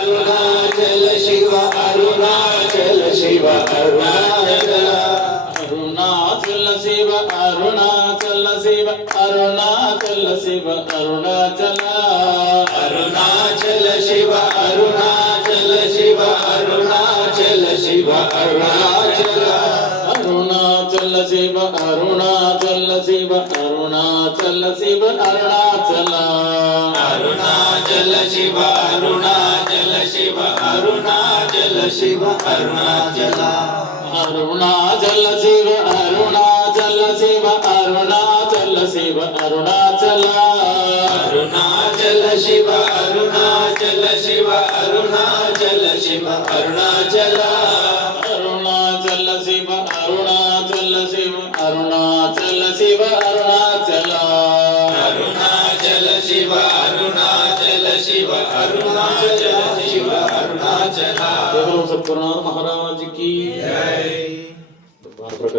अरुणाचल शिव अरुणाचल शिव अरुणाचल अरुणाचल शिव अरुणाचल शिव अरुणाचल शिव अरुणाचल अरुणाचल शिव अरुणाचल शिव अरुणाचल शिव अरुणाचल अरुणाचल शिव अरुणाचल शिव अरुणाचल शिव अरुणाचल अरुणाचल शिव अरुणाचल शिव अरुणाचल शिव अरुणाचल अरुणाचल शिव अरुणाचल शिव अरुणाचल शिव अरुणाचल अरुणाचल शिव अरुणाचल शिव अरुणाचल शिव अरुणाचल अरुणाचल शिव अरुणाचल शिव अरुणाचल शिव अरुणाचल अरुणाचल शिव अरुणाचल शिव अरुणाचल शिव अरुणाचल सद्गुरुनाथ महाराज की जय।